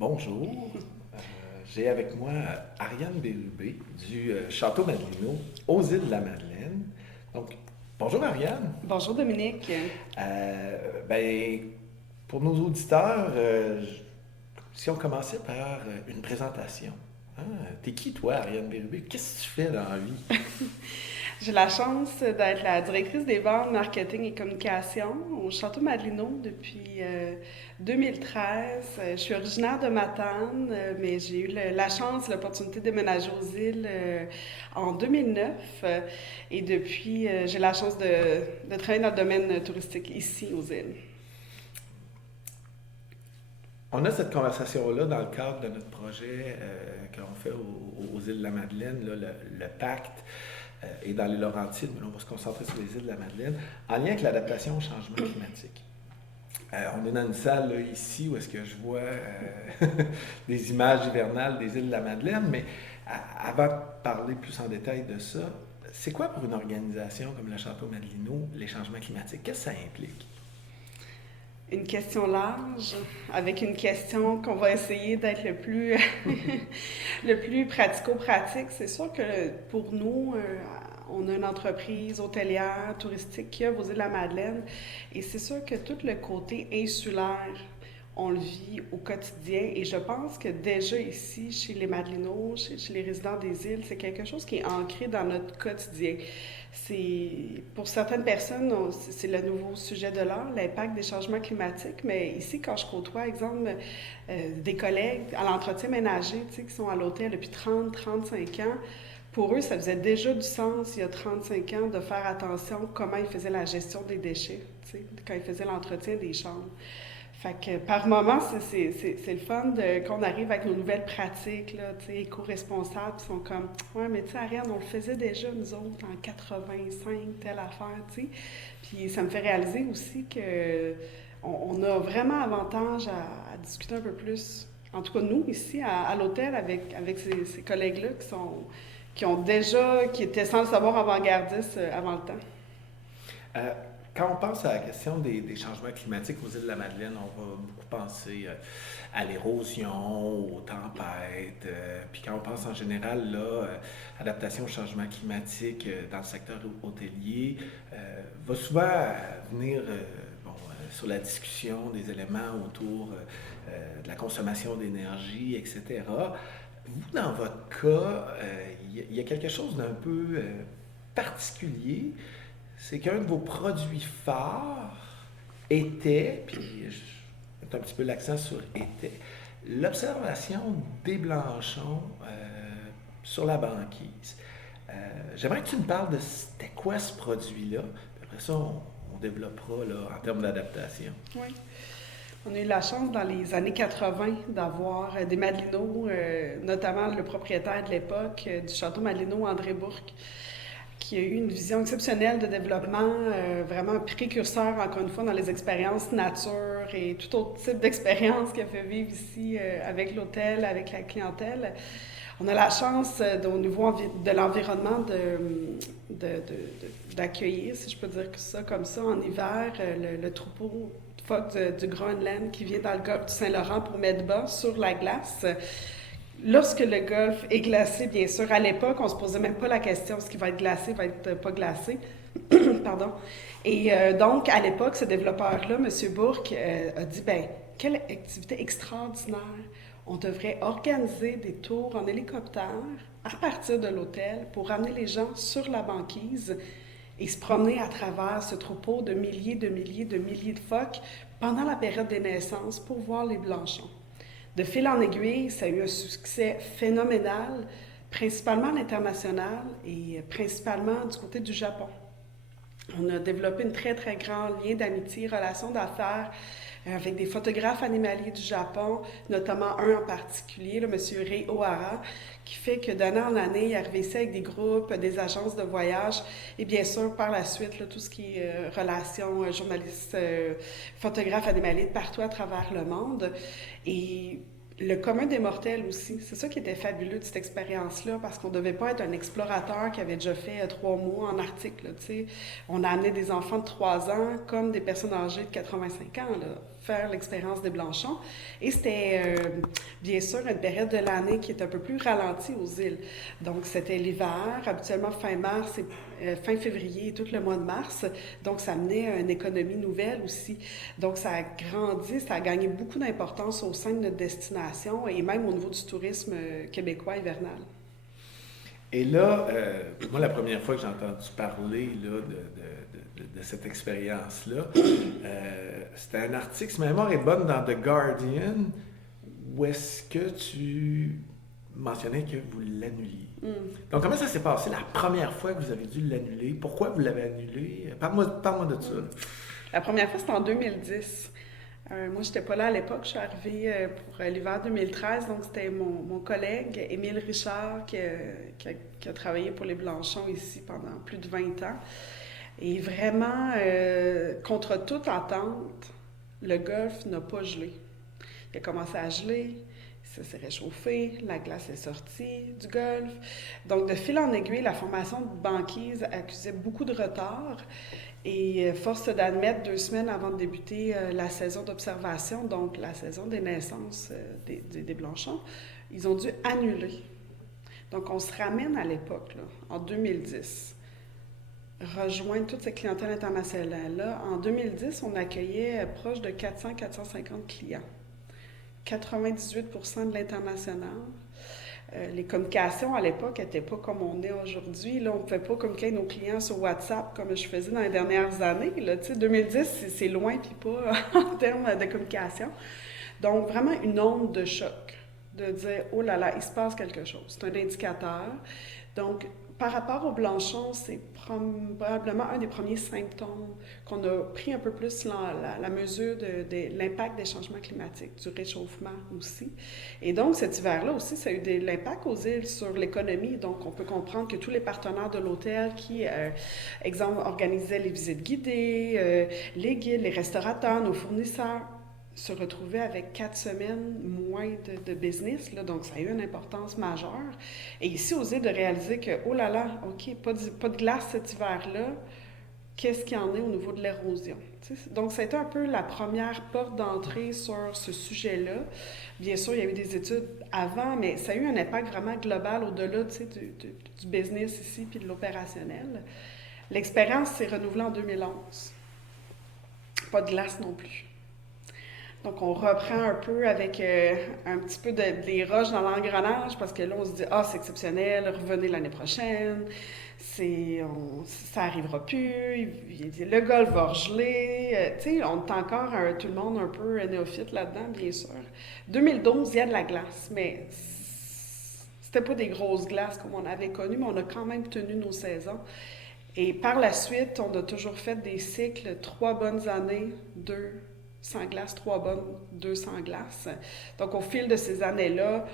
Bonjour. J'ai avec moi Ariane Bérubé du Château Madelino aux îles de la Madeleine. Donc, bonjour Ariane. Bonjour Dominique. Ben, pour nos auditeurs, si on commençait par une présentation. Hein? T'es qui toi, Ariane Bérubé? Qu'est-ce que tu fais dans la vie? J'ai la chance d'être la directrice des ventes, marketing et communication au Château Madelino depuis 2013. Je suis originaire de Matane, mais j'ai eu la chance, l'opportunité de déménager aux îles en 2009. Et depuis, j'ai la chance de travailler dans le domaine touristique ici aux îles. On a cette conversation-là dans le cadre de notre projet qu'on fait aux îles de la Madeleine, là, le pacte. Et dans les Laurentides, mais là, on va se concentrer sur les îles de la Madeleine, en lien avec l'adaptation au changement climatique. On est dans une salle là, ici où est-ce que je vois des images hivernales des îles de la Madeleine, mais avant de parler plus en détail de ça, c'est quoi pour une organisation comme le Château Madelino les changements climatiques? Qu'est-ce que ça implique? Une question large, avec une question qu'on va essayer d'être le plus, le plus pratico-pratique. C'est sûr que pour nous, on a une entreprise hôtelière, touristique qui a aux îles de la Madeleine. Et c'est sûr que tout le côté insulaire, on le vit au quotidien. Et je pense que déjà ici, chez les Madelinos, chez les résidents des îles, c'est quelque chose qui est ancré dans notre quotidien. C'est, pour certaines personnes, c'est le nouveau sujet de l'heure, l'impact des changements climatiques. Mais ici, quand je côtoie, exemple, des collègues à l'entretien ménager, tu sais, qui sont à l'hôtel depuis 30, 35 ans, pour eux, ça faisait déjà du sens, il y a 35 ans, de faire attention comment ils faisaient la gestion des déchets, tu sais, quand ils faisaient l'entretien des chambres. Fait que par moment, c'est le fun qu'on arrive avec nos nouvelles pratiques, là, tu sais, éco-responsables, ils sont comme, ouais, mais tu sais, Ariane, on le faisait déjà, nous autres, en 85, telle affaire, tu sais. Puis ça me fait réaliser aussi que on a vraiment avantage à discuter un peu plus, en tout cas nous, ici, à l'hôtel, avec ces collègues-là qui étaient sans le savoir avant-gardistes avant le temps. Euh, Quand on pense à la question des changements climatiques aux îles de la Madeleine, on va beaucoup penser à l'érosion, aux tempêtes. Puis quand on pense en général, là, adaptation au changement climatique dans le secteur hôtelier, va souvent venir sur la discussion des éléments autour de la consommation d'énergie, etc. Vous, dans votre cas, il y a quelque chose d'un peu particulier, c'est qu'un de vos produits phares était, puis je mets un petit peu l'accent sur était, l'observation des blanchons sur la banquise. J'aimerais que tu me parles de c'était quoi ce produit-là. Puis après ça, on développera là, en termes d'adaptation. Oui. On a eu la chance dans les années 80 d'avoir des Madelinos, notamment le propriétaire de l'époque du château Madelino, André Bourque, qui a eu une vision exceptionnelle de développement, vraiment un précurseur, encore une fois, dans les expériences nature et tout autre type d'expérience qu'il a fait vivre ici avec l'hôtel, avec la clientèle. On a la chance, au niveau de l'environnement, d'accueillir, si je peux dire ça comme ça, en hiver, le troupeau de phoques du Groenland qui vient dans le golfe du Saint-Laurent pour mettre bas sur la glace. Lorsque le golfe est glacé, bien sûr, à l'époque, on ne se posait même pas la question ce qui va être glacé, va être pas glacé. Pardon. Et donc, à l'époque, ce développeur-là, M. Bourque, a dit, ben, quelle activité extraordinaire. On devrait organiser des tours en hélicoptère à partir de l'hôtel pour amener les gens sur la banquise et se promener à travers ce troupeau de milliers, de milliers, de milliers de phoques pendant la période des naissances pour voir les blanchons. De fil en aiguille, ça a eu un succès phénoménal, principalement à l'international et principalement du côté du Japon. On a développé une très, très grand lien d'amitié, relation d'affaires avec des photographes animaliers du Japon, notamment un en particulier, le monsieur Rei Ohara, qui fait que d'année en année, il arrivait ici avec des groupes, des agences de voyage et bien sûr, par la suite, là, tout ce qui est relations, journalistes, photographes animaliers de partout à travers le monde. Et le commun des mortels aussi. C'est ça qui était fabuleux de cette expérience-là, parce qu'on ne devait pas être un explorateur qui avait déjà fait 3 mois en Arctique. Là, on a amené des enfants de 3 ans comme des personnes âgées de 85 ans. Là. faire l'expérience des Blanchons. Et c'était bien sûr une période de l'année qui est un peu plus ralentie aux îles. Donc c'était l'hiver, habituellement fin mars et fin février et tout le mois de mars. Donc ça menait à une économie nouvelle aussi. Donc ça a grandi, ça a gagné beaucoup d'importance au sein de notre destination et même au niveau du tourisme québécois hivernal. Et là, moi, la première fois que j'ai entendu parler là, de cette expérience-là, c'était un article, si ma mémoire est bonne, dans The Guardian, où est-ce que tu mentionnais que vous l'annuliez. Donc, comment ça s'est passé la première fois que vous avez dû l'annuler? Pourquoi vous l'avez annulé? Parle-moi de ça. La première fois, c'était en 2010. Moi, je n'étais pas là à l'époque. Je suis arrivée pour l'hiver 2013. Donc, c'était mon collègue, Émile Richard, qui a travaillé pour les Blanchons ici pendant plus de 20 ans. Et vraiment, contre toute attente, le golfe n'a pas gelé. Il a commencé à geler, ça s'est réchauffé, la glace est sortie du golfe. Donc, de fil en aiguille, la formation de banquise accusait beaucoup de retard. Et force d'admettre, 2 semaines avant de débuter la saison d'observation, donc la saison des naissances des Blanchons, ils ont dû annuler. Donc, on se ramène à l'époque, là, en 2010, rejoindre toute cette clientèle internationale-là. En 2010, on accueillait proche de 400-450 clients. 98% de l'international. Les communications à l'époque n'étaient pas comme on est aujourd'hui. Là, on ne pouvait pas communiquer avec nos clients sur WhatsApp comme je faisais dans les dernières années. Là, 2010, c'est loin puis pas en termes de communication. Donc, vraiment une onde de choc, de dire « Oh là là, il se passe quelque chose ». C'est un indicateur. Donc, par rapport aux Blanchons, c'est probablement un des premiers symptômes qu'on a pris un peu plus la mesure de l'impact des changements climatiques, du réchauffement aussi. Et donc, cet hiver-là aussi, ça a eu de l'impact aux îles sur l'économie. Donc, on peut comprendre que tous les partenaires de l'hôtel qui, exemple, organisaient les visites guidées, les guides, les restaurateurs, nos fournisseurs, se retrouver avec 4 semaines moins de business, là, donc ça a eu une importance majeure. Et ici, oser de réaliser que, oh là là, OK, pas de glace cet hiver-là, qu'est-ce qu'il y en est au niveau de l'érosion? Donc, ça a été un peu la première porte d'entrée sur ce sujet-là. Bien sûr, il y a eu des études avant, mais ça a eu un impact vraiment global au-delà du business ici puis de l'opérationnel. L'expérience s'est renouvelée en 2011. Pas de glace non plus. Donc, on reprend un peu avec un petit peu des roches dans l'engrenage parce que là, on se dit « Ah, c'est exceptionnel, revenez l'année prochaine, ça n'arrivera plus, le golfe va geler. » Tu sais, on est encore tout le monde un peu néophyte là-dedans, bien sûr. 2012, il y a de la glace, mais c'était pas des grosses glaces comme on avait connues, mais on a quand même tenu nos saisons. Et par la suite, on a toujours fait des cycles, 3 bonnes années, 2 sans glace, 3 bonnes, 2 sans glace. Donc, au fil de ces années-là,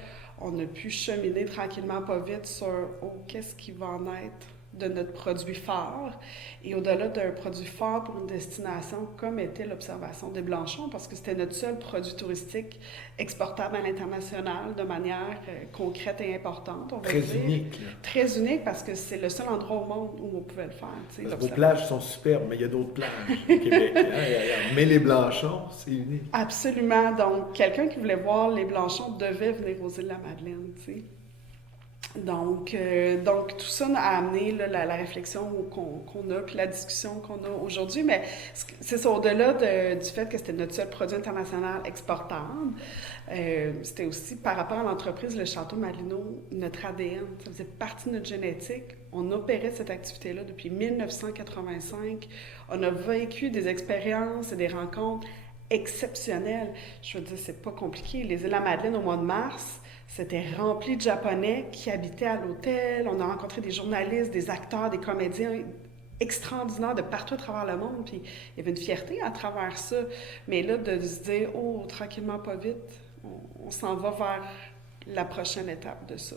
on a pu cheminer tranquillement, pas vite, sur qu'est-ce qui va en être de notre produit phare. Et au-delà d'un produit phare pour une destination, comme était l'observation des Blanchons, parce que c'était notre seul produit touristique exportable à l'international de manière concrète et importante. On va Très dire. unique. Là. Très unique parce que c'est le seul endroit au monde où on pouvait le faire. Vos plages sont superbes, mais il y a d'autres plages au Québec. Mais les Blanchons, c'est unique. Absolument. Donc, quelqu'un qui voulait voir les Blanchons devait venir aux Îles-de-la-Madeleine, tu sais. Donc, tout ça a amené là, la réflexion qu'on a, puis la discussion qu'on a aujourd'hui. Mais c'est ça, au-delà du fait que c'était notre seul produit international exportable, c'était aussi par rapport à l'entreprise, le Château Malino, notre ADN. Ça faisait partie de notre génétique. On opérait cette activité-là depuis 1985. On a vécu des expériences et des rencontres exceptionnelles. Je veux dire, c'est pas compliqué. Les Îles-de-la-Madeleine, au mois de mars, c'était rempli de Japonais qui habitaient à l'hôtel. On a rencontré des journalistes, des acteurs, des comédiens extraordinaires de partout à travers le monde. Puis il y avait une fierté à travers ça. Mais là, de se dire, oh, tranquillement, pas vite, on s'en va vers la prochaine étape de ça.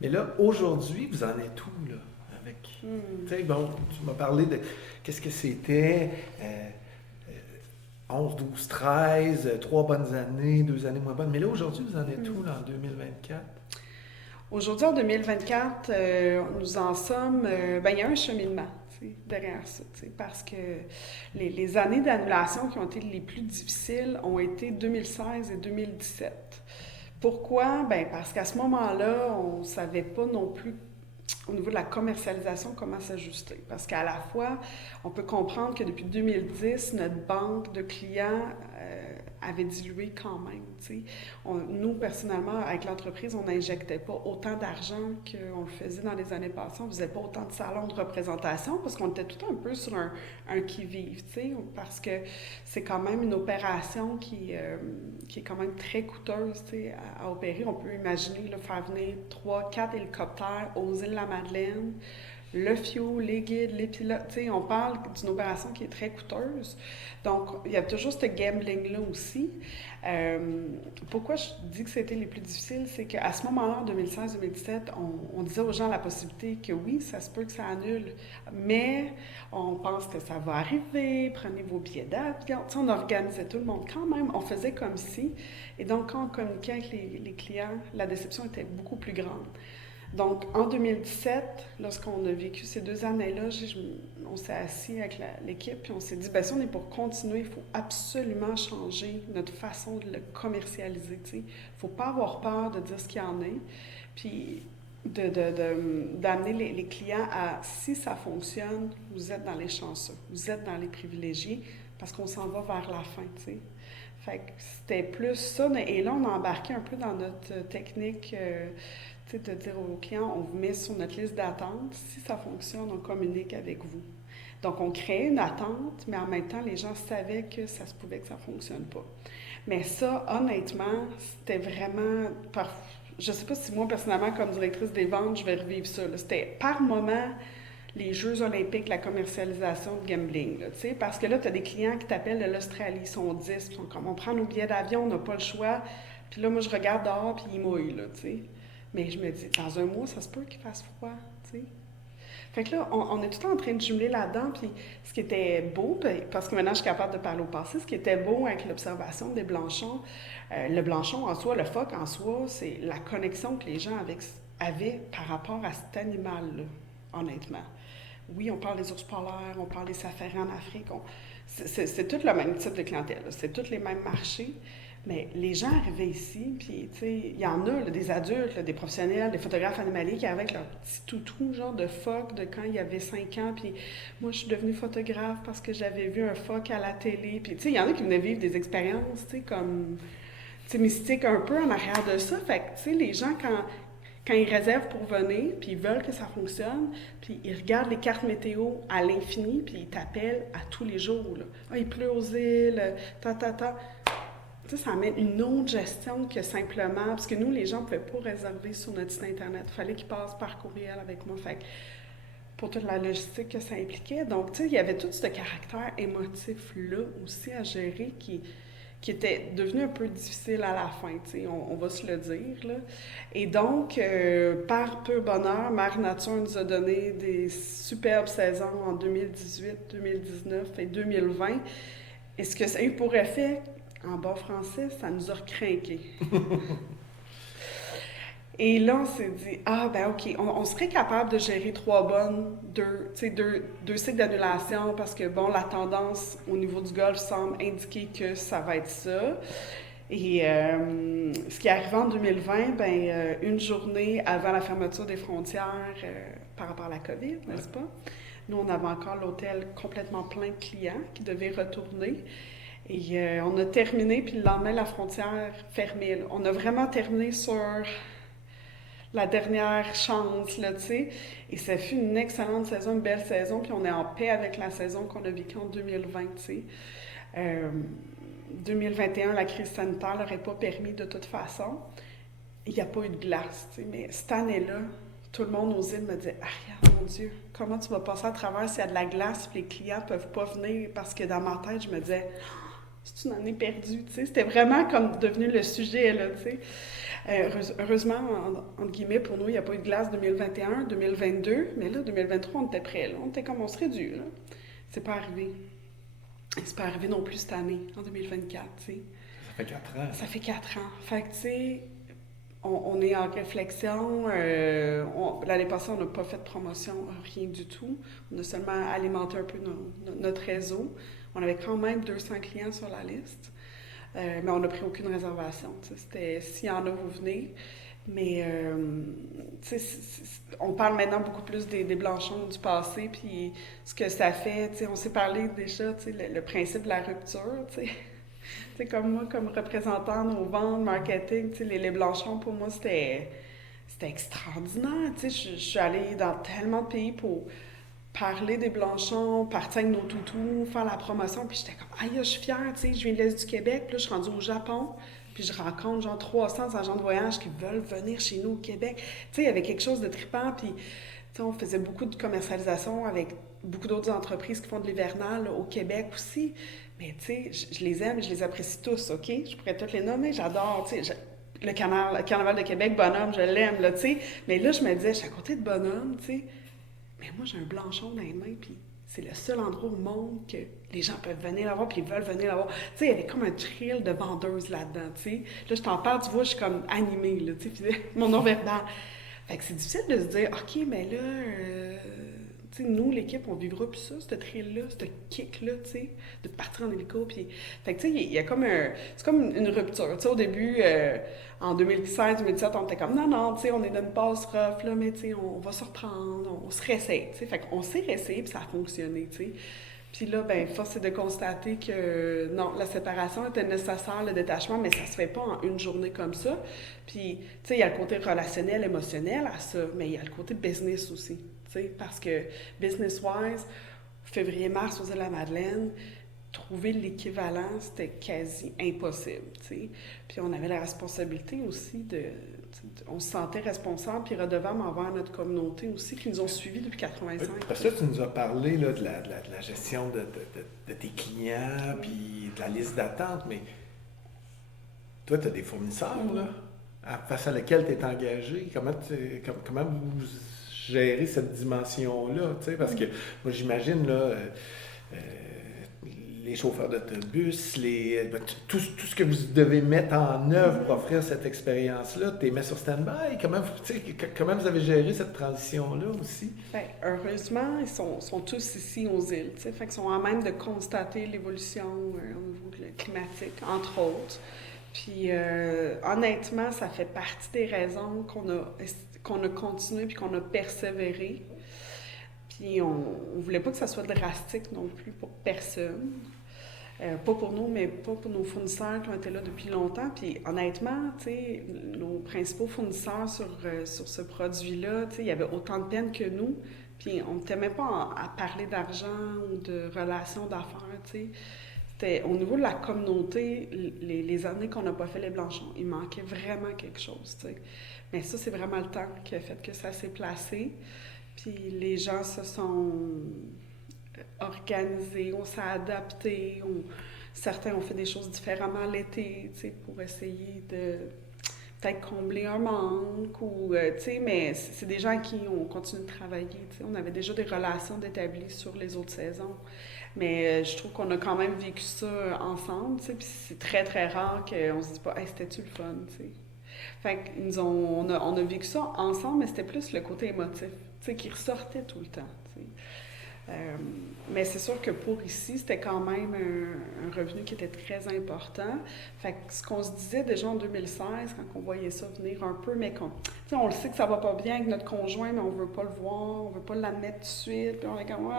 Mais là, aujourd'hui, vous en êtes où, là? Avec... Tu sais, bon, tu m'as parlé de qu'est-ce que c'était... 11, 12, 13, 3 bonnes années, 2 années moins bonnes. Mais là, aujourd'hui, vous en êtes où, là, en 2024? Aujourd'hui, en 2024, nous en sommes... il y a un cheminement. tu sais, derrière ça, tu sais, parce que les années d'annulation qui ont été les plus difficiles ont été 2016 et 2017. Pourquoi? Ben parce qu'à ce moment-là, on ne savait pas non plus au niveau de la commercialisation comment s'ajuster. Parce qu'à la fois, on peut comprendre que depuis 2010, notre banque de clients avait dilué quand même. Nous, personnellement, avec l'entreprise, on n'injectait pas autant d'argent qu'on le faisait dans les années passées. On ne faisait pas autant de salons de représentation parce qu'on était tout un peu sur un qui-vive, parce que c'est quand même une opération qui est quand même très coûteuse à opérer. On peut imaginer faire venir 3-4 hélicoptères aux îles de la Madeleine, le fioul, les guides, les pilotes. On parle d'une opération qui est très coûteuse. Donc, il y a toujours ce gambling-là aussi. Pourquoi je dis que c'était les plus difficiles, c'est qu'à ce moment-là, en 2016-2017, on disait aux gens la possibilité que oui, ça se peut que ça annule, mais on pense que ça va arriver, prenez vos billets d'avion. On organisait tout le monde quand même, on faisait comme si. Et donc, quand on communiquait avec les clients, la déception était beaucoup plus grande. Donc, en 2017, lorsqu'on a vécu ces 2 années-là, on s'est assis avec l'équipe et on s'est dit, bien, si on est pour continuer, il faut absolument changer notre façon de le commercialiser. Il ne faut pas avoir peur de dire ce qu'il y en est, puis d'amener les clients à, si ça fonctionne, vous êtes dans les chanceux, vous êtes dans les privilégiés, parce qu'on s'en va vers la fin, tu sais. Fait que c'était plus ça, et là, on a embarqué un peu dans notre technique, de dire aux clients, on vous met sur notre liste d'attente. Si ça fonctionne, on communique avec vous. Donc, on crée une attente, mais en même temps, les gens savaient que ça se pouvait que ça ne fonctionne pas. Mais ça, honnêtement, c'était vraiment... Je ne sais pas si moi, personnellement, comme directrice des ventes, je vais revivre ça. C'était par moment les Jeux olympiques, la commercialisation de gambling. Là, parce que là, tu as des clients qui t'appellent de l'Australie, ils sont 10, ils sont comme, on prend nos billets d'avion, on n'a pas le choix. Puis là, moi, je regarde dehors, puis ils mouillent, là, tu sais. Mais je me dis, dans un mois, ça se peut qu'il fasse froid, tu sais. Fait que là, on est tout le temps en train de jumeler là-dedans, puis ce qui était beau, parce que maintenant je suis capable de parler au passé, ce qui était beau avec l'observation des Blanchons, le Blanchon en soi, le phoque en soi, c'est la connexion que les gens avaient par rapport à cet animal-là, honnêtement. Oui, on parle des ours polaires, on parle des safaris en Afrique, c'est tout le même type de clientèle, là. C'est tous les mêmes marchés. Mais les gens arrivaient ici, puis tu sais, il y en a, là, des adultes, là, des professionnels, des photographes animaliers qui arrivaient avec leur petit toutou, genre de phoque de quand il y avait 5 ans, puis moi je suis devenue photographe parce que j'avais vu un phoque à la télé, puis tu sais, il y en a qui venaient vivre des expériences, tu sais, comme, tu sais, mystiques un peu en arrière de ça. Fait que, tu sais, les gens, quand ils réservent pour venir, puis ils veulent que ça fonctionne, puis ils regardent les cartes météo à l'infini, puis ils t'appellent à tous les jours, là. Ah, il pleut aux îles, ta. Tu sais, ça amène une autre gestion que simplement... Parce que nous, les gens ne pouvaient pas réserver sur notre site Internet. Il fallait qu'ils passent par courriel avec moi. Fait que pour toute la logistique que ça impliquait. Donc, tu sais, il y avait tout ce caractère émotif-là aussi à gérer qui était devenu un peu difficile à la fin, tu sais, on va se le dire, là. Et donc, par peu bonheur, Mère Nature nous a donné des superbes saisons en 2018, 2019 et 2020. Et ce que ça a eu pour effet... En bas français, ça nous a recrinqué. Et là, on s'est dit, ah ben OK, on serait capable de gérer 3 bonnes, deux cycles d'annulation parce que, bon, la tendance au niveau du golf semble indiquer que ça va être ça. Et ce qui est arrivé en 2020, une journée avant la fermeture des frontières par rapport à la COVID, n'est-ce pas? Nous, on avait encore l'hôtel complètement plein de clients qui devaient retourner. Et on a terminé, puis le lendemain, la frontière fermée. Là. On a vraiment terminé sur la dernière chance, là, tu sais. Et ça fut une excellente saison, une belle saison, puis on est en paix avec la saison qu'on a vécue en 2020, tu sais. 2021, la crise sanitaire n'aurait pas permis de toute façon. Il n'y a pas eu de glace, tu sais. Mais cette année-là, tout le monde aux îles me disait « Ariane, mon Dieu, comment tu vas passer à travers s'il y a de la glace et les clients ne peuvent pas venir? » Parce que dans ma tête, je me disais « c'est une année perdue, tu sais. C'était vraiment comme devenu le sujet, là, tu sais. Heureusement, entre guillemets, pour nous, il n'y a pas eu de glace 2021, 2022, mais là, 2023, on était prêts, là. On était comme, on serait dû, là. C'est pas arrivé. Et c'est pas arrivé non plus cette année, en 2024, tu sais. Ça fait 4 ans. Ça fait 4 ans. Fait que, tu sais, on est en réflexion. L'année passée, on n'a pas fait de promotion, rien du tout. On a seulement alimenté un peu notre réseau. On avait quand même 200 clients sur la liste, mais on n'a pris aucune réservation. C'était s'il y en a, vous venez. Mais on parle maintenant beaucoup plus des Blanchons du passé, puis ce que ça fait. On s'est parlé déjà, le principe de la rupture. Comme moi, comme représentant nos ventes, marketing, les Blanchons, pour moi, c'était extraordinaire. Je suis allée dans tellement de pays pour parler des Blanchons, partir avec nos toutous, faire la promotion, puis j'étais comme, aïe, je suis fière, je viens de l'Est du Québec, puis là, je suis rendue au Japon, puis je rencontre genre 300 agents de voyage qui veulent venir chez nous au Québec. Il y avait quelque chose de trippant, puis on faisait beaucoup de commercialisation avec beaucoup d'autres entreprises qui font de l'hivernal au Québec aussi. Mais je les aime, je les apprécie tous, OK? Je pourrais toutes les nommer, j'adore, le carnaval de Québec, Bonhomme, je l'aime, là, tu sais. Mais là, je me disais, je suis à côté de Bonhomme, tu sais. Mais moi, j'ai un Blanchon dans les mains, puis c'est le seul endroit au monde que les gens peuvent venir l'avoir, puis ils veulent venir l'avoir. Tu sais, il y avait comme un thrill de vendeuse là-dedans, tu sais. Là, je t'en parle, tu vois, je suis comme animée, là, tu sais, mon nom verbal. Fait que c'est difficile de se dire, OK, mais là, tu sais, nous, l'équipe, on vivra plus ça, ce thrill-là, ce kick-là, tu sais, de partir en hélico, puis... Fait que, tu sais, il y a comme c'est comme une rupture. Tu sais, au début, en 2016-2017, on était comme, non, tu sais, on est dans une passe rough, là, mais tu sais, on va se reprendre, on se réessaye, tu sais. Fait qu'on s'est réessayé, puis ça a fonctionné, tu sais. Puis là, ben force est de constater que non, la séparation était nécessaire, le détachement, mais ça se fait pas en une journée comme ça. Puis, tu sais, il y a le côté relationnel, émotionnel à ça, mais il y a le côté business aussi, tu sais, parce que business-wise, février-mars aux Îles-de-la-Madeleine, trouver l'équivalent, c'était quasi impossible, tu sais. Puis on avait la responsabilité aussi on se sentait responsable puis redevable envers notre communauté aussi, qui nous ont suivis depuis 85. Parce que là, tu nous as parlé là, de la gestion de tes clients puis de la liste d'attente, mais toi, tu as des fournisseurs, là, face à lesquels tu es engagé. Comment vous gérez cette dimension-là? Parce que moi, j'imagine, là, les chauffeurs d'autobus, tout ce que vous devez mettre en œuvre pour offrir cette expérience-là, tu les mets sur stand-by. Comment vous avez géré cette transition-là aussi? Bien, heureusement, ils sont tous ici aux îles. Fait qu'ils sont à même de constater l'évolution au niveau climatique, entre autres. Puis honnêtement, ça fait partie des raisons qu'on a continué puis qu'on a persévéré. Puis on voulait pas que ça soit drastique non plus pour personne. Pas pour nous, mais pas pour nos fournisseurs qui ont été là depuis longtemps. Puis honnêtement, tu sais, nos principaux fournisseurs sur ce produit-là, tu sais, il y avait autant de peine que nous. Puis on n'était même pas à parler d'argent ou de relations d'affaires, tu sais. C'était au niveau de la communauté, les années qu'on n'a pas fait les Blanchons, il manquait vraiment quelque chose, tu sais. Mais ça, c'est vraiment le temps qui a fait que ça s'est placé. Puis les gens se sont organisés, on s'est adapté, certains ont fait des choses différemment l'été, tu sais, pour essayer de peut-être combler un manque, ou, tu sais, mais c'est des gens qui ont continué de travailler, tu sais. On avait déjà des relations d'établies sur les autres saisons. Mais je trouve qu'on a quand même vécu ça ensemble, tu sais, puis c'est très, très rare qu'on se dise pas « Hey, c'était-tu le fun? » tu sais. Fait on a vécu ça ensemble, mais c'était plus le côté émotif, tu sais, qui ressortait tout le temps, tu sais. Mais c'est sûr que pour ici, c'était quand même un revenu qui était très important. Fait que ce qu'on se disait déjà en 2016, quand on voyait ça venir un peu, mais on le sait que ça va pas bien avec notre conjoint, mais on veut pas le voir, on veut pas l'admettre tout de suite, puis on est comme,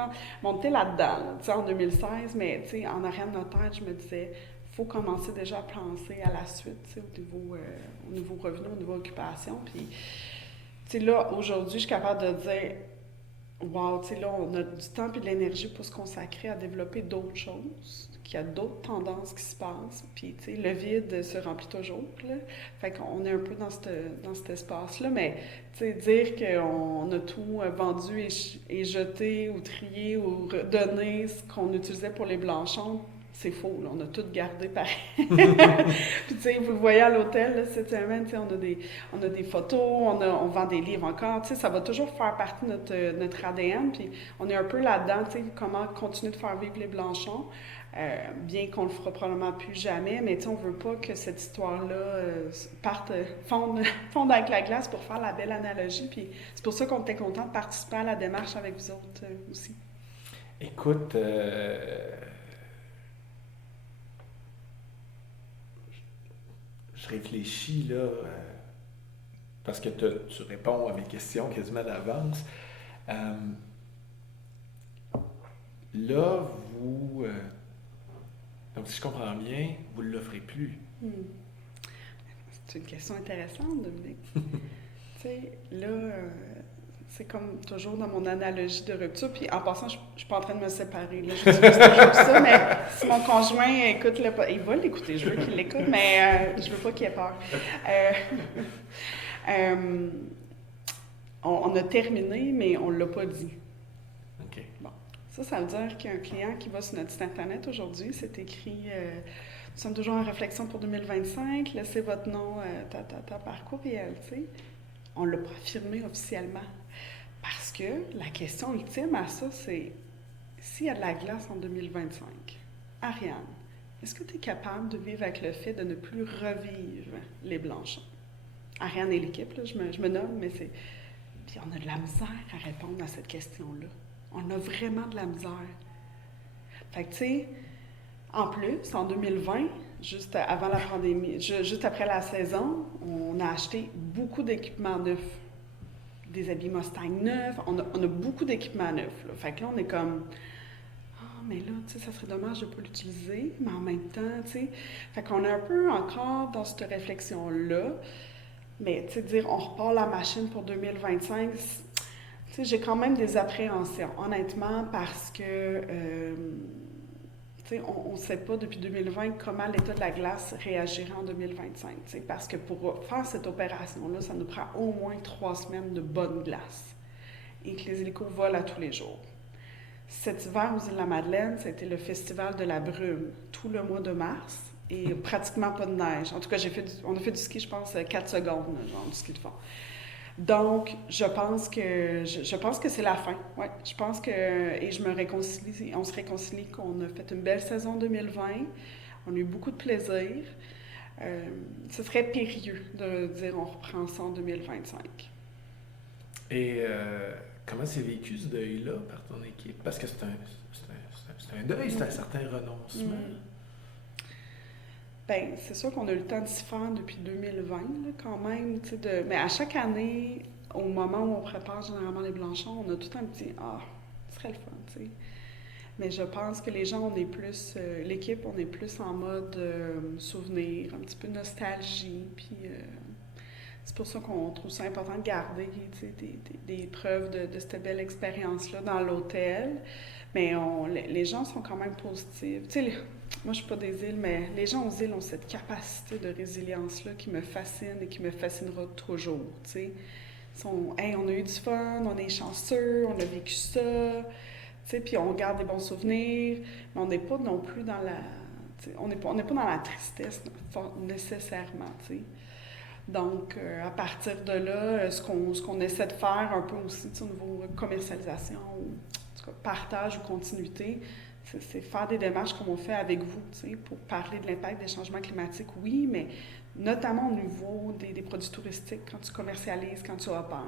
on était là-dedans, là, en 2016, mais en arrière de notre tête, je me disais, faut commencer déjà à penser à la suite, au niveau revenu, au niveau occupation. Puis, là, aujourd'hui, je suis capable de dire, wow, tu sais, là, on a du temps et de l'énergie pour se consacrer à développer d'autres choses, qu'il y a d'autres tendances qui se passent, puis, tu sais, le vide se remplit toujours, là. Fait qu'on est un peu dans cet espace-là, mais, tu sais, dire qu'on a tout vendu et jeté ou trié ou donné ce qu'on utilisait pour les Blanchons, c'est faux, là. On a tout gardé pareil. Puis, tu sais, vous le voyez à l'hôtel, là, cette semaine, tu sais, on a des photos, on vend des livres encore, tu sais, ça va toujours faire partie de notre ADN, puis on est un peu là-dedans, tu sais, comment continuer de faire vivre les Blanchons. bien qu'on le fera probablement plus jamais, mais tu sais, on veut pas que cette histoire-là fonde avec la glace pour faire la belle analogie. Puis c'est pour ça qu'on était content de participer à la démarche avec vous autres aussi. Écoute, je réfléchis là, parce que tu réponds à mes questions quasiment d'avance. Euh, Là, donc si je comprends bien, vous ne l'offrez plus. Hmm. C'est une question intéressante, Dominique. Tu sais, là, c'est comme toujours dans mon analogie de rupture. Puis en passant, je ne suis pas en train de me séparer. Là, j'utilise toujours ça, mais si mon conjoint écoute il va l'écouter, je veux qu'il l'écoute, mais je veux pas qu'il ait peur. On a terminé, mais on ne l'a pas dit. OK. Bon. Ça veut dire qu'un client qui va sur notre site Internet aujourd'hui, c'est écrit nous sommes toujours en réflexion pour 2025, laissez votre nom, par courriel, tu sais. On ne l'a pas affirmé officiellement. Parce que la question ultime à ça, c'est s'il y a de la glace en 2025, Ariane, est-ce que tu es capable de vivre avec le fait de ne plus revivre les Blanchons? Ariane et l'équipe, là, je me nomme, mais c'est... Puis on a de la misère à répondre à cette question-là. On a vraiment de la misère. Fait que, tu sais, en plus, en 2020, juste avant la pandémie, juste après la saison, on a acheté beaucoup d'équipements neufs. Des habits Mustang neufs. On a beaucoup d'équipements neufs. Là. Fait que là, on est comme... Ah, mais là, tu sais, ça serait dommage de ne pas l'utiliser, mais en même temps, tu sais... Fait qu'on est un peu encore dans cette réflexion-là. Mais, tu sais, dire on repart la machine pour 2025, tu sais, j'ai quand même des appréhensions, honnêtement, parce que... tu sais, on ne sait pas depuis 2020 comment l'état de la glace réagira en 2025. Tu sais, parce que pour faire cette opération-là, ça nous prend au moins 3 semaines de bonne glace et que les hélicos volent à tous les jours. Cet hiver aux Îles-de-la-Madeleine, ça a été le festival de la brume tout le mois de mars et pratiquement pas de neige. En tout cas, on a fait du ski, je pense, 4 secondes, genre du ski de fond. Donc, je pense que c'est la fin. Ouais, je pense que et on se réconcilie qu'on a fait une belle saison 2020. On a eu beaucoup de plaisir. Ce serait périlleux de dire on reprend ça en 2025. Et comment c'est vécu ce deuil-là par ton équipe? Parce que c'est un deuil, c'est un certain renoncement. Bien, c'est sûr qu'on a eu le temps de s'y faire depuis 2020, là, quand même. Mais à chaque année, au moment où on prépare généralement les Blanchons, on a tout un petit « Ah, ce serait le fun », tu sais. Mais je pense que les gens, on est plus... l'équipe, on est plus en mode souvenir, un petit peu nostalgie, puis... c'est pour ça qu'on trouve ça important de garder des preuves de cette belle expérience-là dans l'hôtel. Mais les gens sont quand même positifs. Tu sais, moi, je suis pas des îles, mais les gens aux îles ont cette capacité de résilience-là qui me fascine et qui me fascinera toujours. Tu sais, hey, on a eu du fun, on est chanceux, on a vécu ça. Tu sais, puis on garde des bons souvenirs, mais on n'est pas non plus dans la... On n'est pas dans la tristesse nécessairement, tu sais. Donc, à partir de là, ce qu'on essaie de faire un peu aussi au niveau commercialisation, ou en tout cas, partage ou continuité, c'est faire des démarches comme on fait avec vous, pour parler de l'impact des changements climatiques, oui, mais notamment au niveau des produits touristiques, quand tu commercialises, quand tu opères,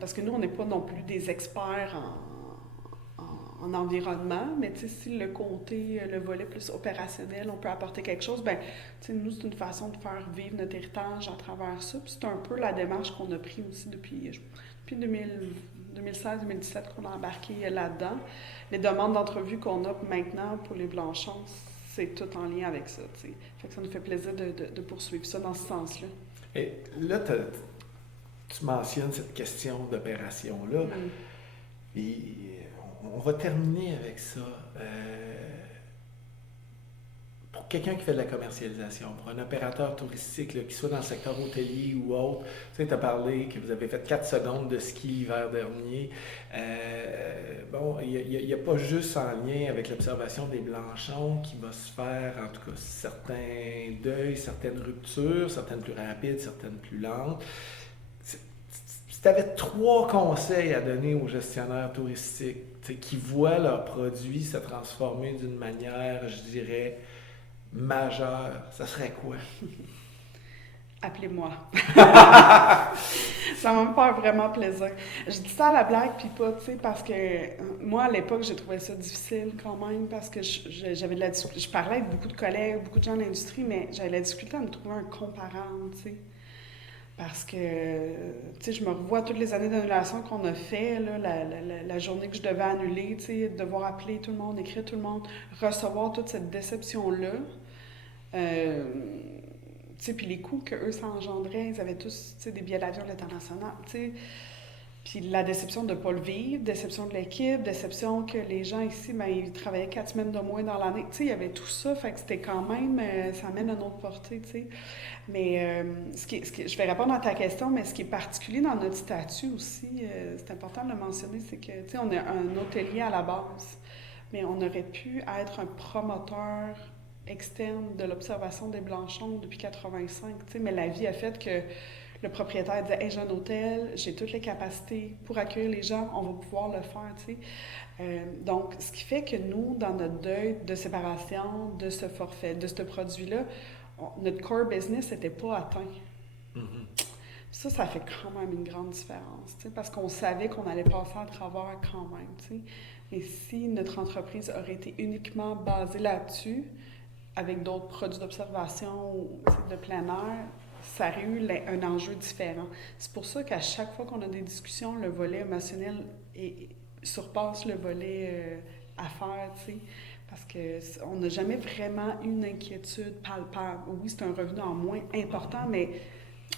parce que nous, on n'est pas non plus des experts en environnement, mais si le côté, le volet plus opérationnel, on peut apporter quelque chose, ben nous, c'est une façon de faire vivre notre héritage à travers ça. Puis c'est un peu la démarche qu'on a prise aussi depuis 2016-2017 qu'on a embarqué là-dedans. Les demandes d'entrevue qu'on a maintenant pour les Blanchons, c'est tout en lien avec ça. T'sais. Fait que ça nous fait plaisir de poursuivre ça dans ce sens-là. Et là, tu mentionnes cette question d'opération-là. Et on va terminer avec ça. Pour quelqu'un qui fait de la commercialisation, pour un opérateur touristique, là, qui soit dans le secteur hôtelier ou autre, tu sais, tu as parlé que vous avez fait 4 secondes de ski l'hiver dernier. Bon, il n'y a pas juste en lien avec l'observation des Blanchons qui va se faire, en tout cas, certains deuils, certaines ruptures, certaines plus rapides, certaines plus lentes. C'est tu avais 3 conseils à donner aux gestionnaires touristiques qui voient leurs produits se transformer d'une manière, je dirais, majeure, ça serait quoi? Appelez-moi. Ça va me faire vraiment plaisir. Je dis ça à la blague, puis pas, tu sais, parce que moi, à l'époque, j'ai trouvé ça difficile quand même, parce que j'avais de la difficulté. Je parlais avec beaucoup de collègues, beaucoup de gens de l'industrie, mais j'avais de la difficulté à me trouver un comparant, tu sais. Parce que, tu sais, je me revois toutes les années d'annulation qu'on a fait, là, la journée que je devais annuler, tu sais, devoir appeler tout le monde, écrire tout le monde, recevoir toute cette déception-là. Euh, tu sais, puis les coûts qu'eux, ça engendrait, ils avaient tous, tu sais, des billets d'avion à l'international, tu sais. Puis la déception de ne pas le vivre, déception de l'équipe, déception que les gens ici, ben, ils travaillaient 4 semaines de moins dans l'année. Tu sais, il y avait tout ça, fait que c'était quand même, ça amène à notre portée, tu sais. Mais je vais répondre à ta question, mais ce qui est particulier dans notre statut aussi, c'est important de le mentionner, c'est que, tu sais, on est un hôtelier à la base, mais on aurait pu être un promoteur externe de l'observation des Blanchons depuis 85, tu sais, mais la vie a fait que le propriétaire disait hey, j'ai un hôtel, j'ai toutes les capacités pour accueillir les gens, on va pouvoir le faire, tu sais. Donc, ce qui fait que nous, dans notre deuil de séparation de ce forfait, de ce produit-là, notre core business n'était pas atteint. Mm-hmm. Ça fait quand même une grande différence, tu sais, parce qu'on savait qu'on allait passer à travers quand même, tu sais. Mais si notre entreprise aurait été uniquement basée là-dessus, avec d'autres produits d'observation ou de plein air, ça aurait eu un enjeu différent. C'est pour ça qu'à chaque fois qu'on a des discussions, le volet émotionnel surpasse le volet affaires, tu sais, parce qu'on n'a jamais vraiment eu une inquiétude palpable. Oui, c'est un revenu en moins important, mais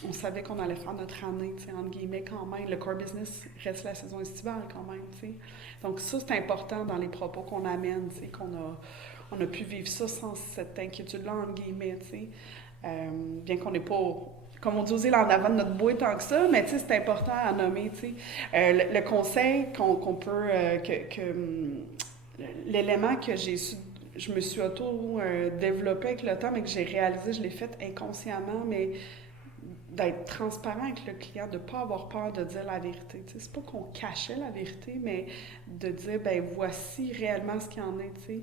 on savait qu'on allait faire notre année, tu sais, entre guillemets, quand même. Le core business reste la saison estivale, quand même, tu sais. Donc ça, c'est important dans les propos qu'on amène, tu sais, on a pu vivre ça sans cette inquiétude-là, entre guillemets, tu sais. Bien qu'on n'est pas, comme on dit aux îles, en avant de notre bouée tant que ça, mais tu sais, c'est important à nommer, tu sais. Le conseil qu'on peut, l'élément que je me suis auto-développée avec le temps, mais que j'ai réalisé, je l'ai fait inconsciemment, mais d'être transparent avec le client, de ne pas avoir peur de dire la vérité. Tu sais, c'est pas qu'on cachait la vérité, mais de dire, ben voici réellement ce qu'il y en est, tu sais.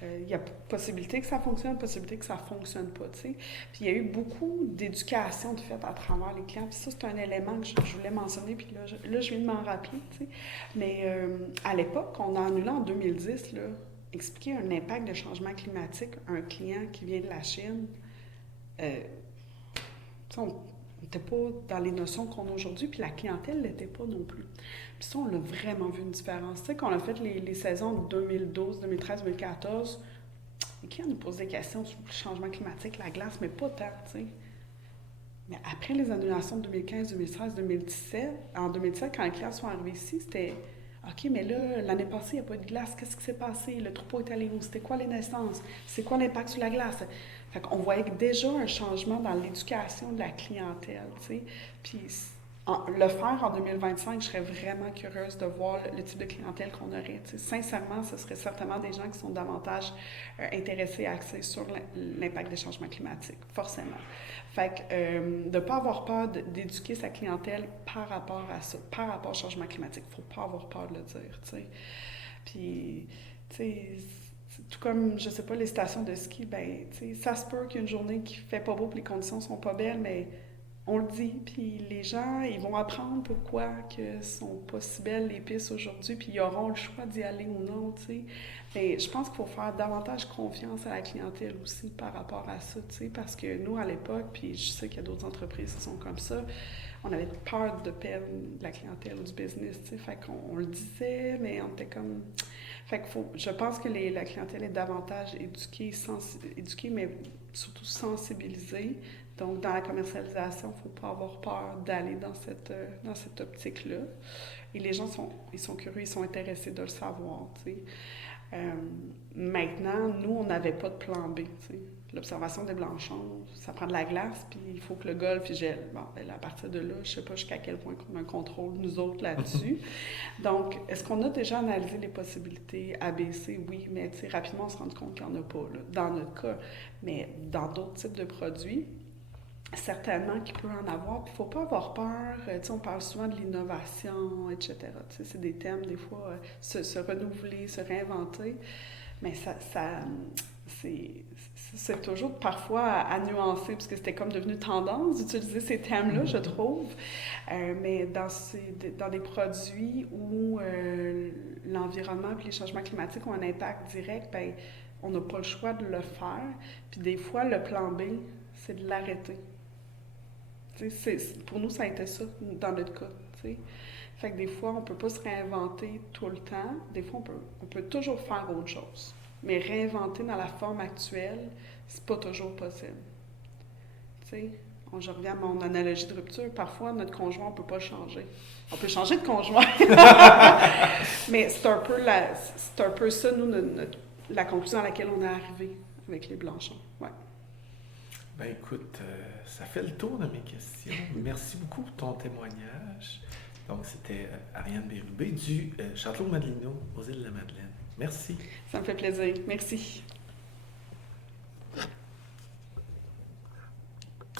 Il y a possibilité que ça fonctionne, possibilité que ça ne fonctionne pas, tu sais. Puis il y a eu beaucoup d'éducation de fait à travers les clients. Puis ça, c'est un élément que je voulais mentionner, puis là, je viens de m'en rappeler, tu sais. Mais à l'époque, on a annulé en 2010, là, expliquer un impact de changement climatique à un client qui vient de la Chine. Tu sais, on n'était pas dans les notions qu'on a aujourd'hui, puis la clientèle ne l'était pas non plus. Puis ça, on a vraiment vu une différence. Tu sais, quand on a fait les saisons de 2012, 2013, 2014, les clients nous posaient des questions sur le changement climatique, la glace, mais pas tant, tu sais. Mais après les annulations de 2015, 2016, 2017, en 2017, quand les clients sont arrivés ici, c'était OK, mais là, l'année passée, il n'y a pas eu de glace. Qu'est-ce qui s'est passé? Le troupeau est allé où? C'était quoi les naissances? C'est quoi l'impact sur la glace? Fait qu'on voyait déjà un changement dans l'éducation de la clientèle, tu sais. Puis le faire en 2025, je serais vraiment curieuse de voir le type de clientèle qu'on aurait. Tu sais. Sincèrement, ce serait certainement des gens qui sont davantage intéressés à axer sur l'impact des changements climatiques, forcément. Fait que de ne pas avoir peur d'éduquer sa clientèle par rapport à ça, par rapport au changement climatique. Il ne faut pas avoir peur de le dire, tu sais. Puis, tu sais, tout comme, je sais pas, les stations de ski, ben, tu sais, ça se peut qu'il y ait une journée qui fait pas beau et les conditions sont pas belles, mais on le dit, puis les gens, ils vont apprendre pourquoi que sont pas si belles les pistes aujourd'hui, puis ils auront le choix d'y aller ou non, tu sais. Mais je pense qu'il faut faire davantage confiance à la clientèle aussi par rapport à ça, tu sais, parce que nous, à l'époque, puis je sais qu'il y a d'autres entreprises qui sont comme ça, on avait peur de perdre la clientèle ou du business, tu sais, fait qu'on le disait, mais on était comme... Fait que je pense que la clientèle est davantage éduquée, mais surtout sensibilisée. Donc, dans la commercialisation, il ne faut pas avoir peur d'aller dans cette optique-là. Et les gens sont curieux, ils sont intéressés de le savoir, tu sais. Maintenant, nous, on n'avait pas de plan B, tu sais. L'observation des Blanchons, ça prend de la glace, puis il faut que le golfe il gèle. Bon, ben, à partir de là, je ne sais pas jusqu'à quel point on a un contrôle, nous autres, là-dessus. Donc, est-ce qu'on a déjà analysé les possibilités ABC? Oui, mais rapidement, on se rend compte qu'il n'y en a pas, là, dans notre cas. Mais dans d'autres types de produits, certainement qu'il peut en avoir. Puis il ne faut pas avoir peur. Tu sais, on parle souvent de l'innovation, etc. Tu sais, c'est des thèmes, des fois, se renouveler, se réinventer. Mais c'est, c'est toujours parfois à nuancer, parce que c'était comme devenu tendance d'utiliser ces thèmes-là, je trouve. Mais dans des produits où l'environnement et les changements climatiques ont un impact direct, ben, on n'a pas le choix de le faire. Puis des fois, le plan B, c'est de l'arrêter. Pour nous, ça a été ça dans notre cas. T'sais. Fait que des fois, on ne peut pas se réinventer tout le temps. Des fois, on peut toujours faire autre chose. Mais réinventer dans la forme actuelle, c'est pas toujours possible. T'sais, je reviens à mon analogie de rupture. Parfois, notre conjoint, on ne peut pas le changer. On peut changer de conjoint. Mais c'est un peu ça, nous, la conclusion à laquelle on est arrivé avec les Blanchons. Ouais. Ben écoute, ça fait le tour de mes questions. Merci beaucoup pour ton témoignage. Donc, c'était Ariane Bérubé du Château Madelino aux Îles de la Madeleine. Merci. Ça me fait plaisir. Merci.